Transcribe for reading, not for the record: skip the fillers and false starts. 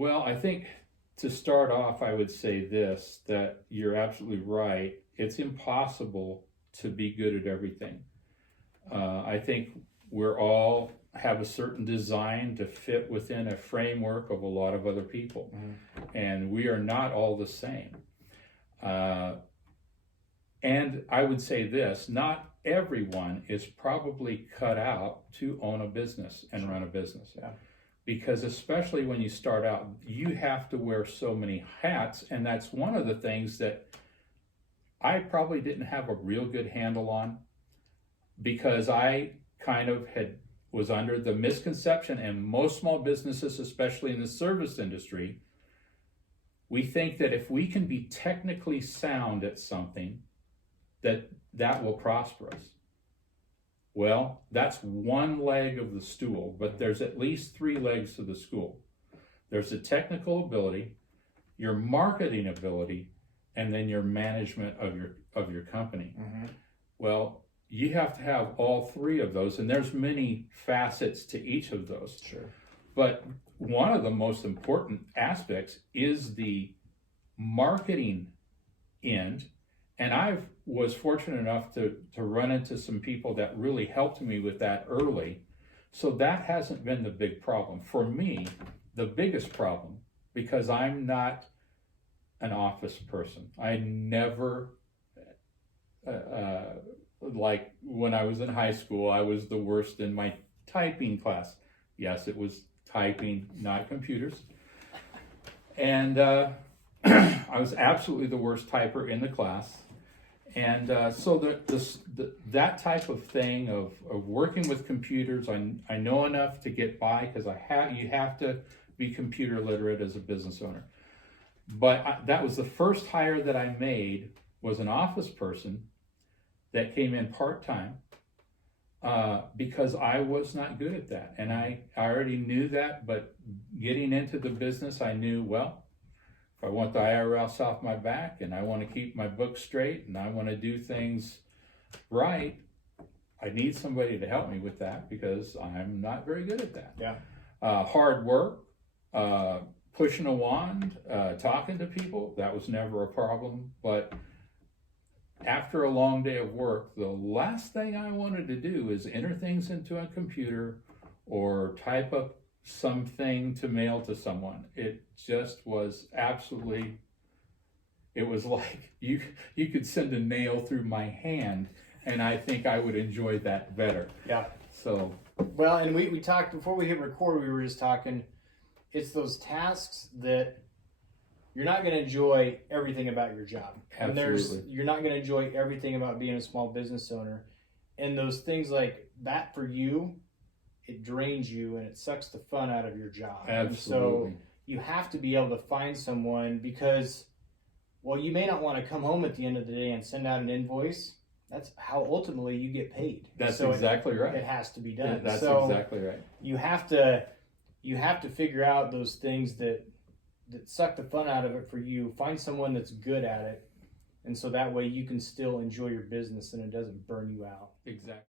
Well, I think to start off, I would say this, that you're absolutely right. It's impossible to be good at everything. I think we're all have a certain design to fit within a framework of a lot of other people, and we are not all the same. And I would say this, not everyone is probably cut out to own a business and run a business. Yeah. Because especially when you start out, you have to wear so many hats, and that's one of the things that I probably didn't have a real good handle on, because I kind of was under the misconception, and most small businesses, especially in the service industry, we think that if we can be technically sound at something, that will prosper us. Well, that's one leg of the stool, but there's at least three legs to the stool. There's the technical ability, your marketing ability, and then your management of your company. Well, you have to have all three of those, and there's many facets to each of those. Sure. But one of the most important aspects is the marketing end. And I was fortunate enough to run into some people that really helped me with that early. So that hasn't been the big problem. For me, the biggest problem, because I'm not an office person, I never, like when I was in high school, I was the worst in my typing class. Yes, it was typing, not computers. And I was absolutely the worst typer in the class. And so that type of thing of working with computers, I know enough to get by, because you have to be computer literate as a business owner. But that was the first hire that I made, was an office person that came in part-time, because I was not good at that. And I already knew that, but getting into the business, I knew, well, if I want the IRS off my back, and I want to keep my books straight, and I want to do things right, I need somebody to help me with that, because I'm not very good at that. Yeah. Hard work, pushing a wand, talking to people, that was never a problem. But after a long day of work, the last thing I wanted to do is enter things into a computer or type up something to mail to someone. It just was absolutely, it was like you could send a nail through my hand, and I think I would enjoy that better. Yeah. So, well, and we talked before we hit record, we were just talking, it's those tasks that you're not going to enjoy everything about your job. Absolutely. And you're not going to enjoy everything about being a small business owner. And those things like that, for you, it drains you and it sucks the fun out of your job. Absolutely. And so you have to be able to find someone, because, well, you may not want to come home at the end of the day and send out an invoice. That's how ultimately you get paid. That's so exactly right. It has to be done. Yeah, that's so exactly right. You have to figure out those things that suck the fun out of it for you. Find someone that's good at it, and so that way you can still enjoy your business and it doesn't burn you out. Exactly.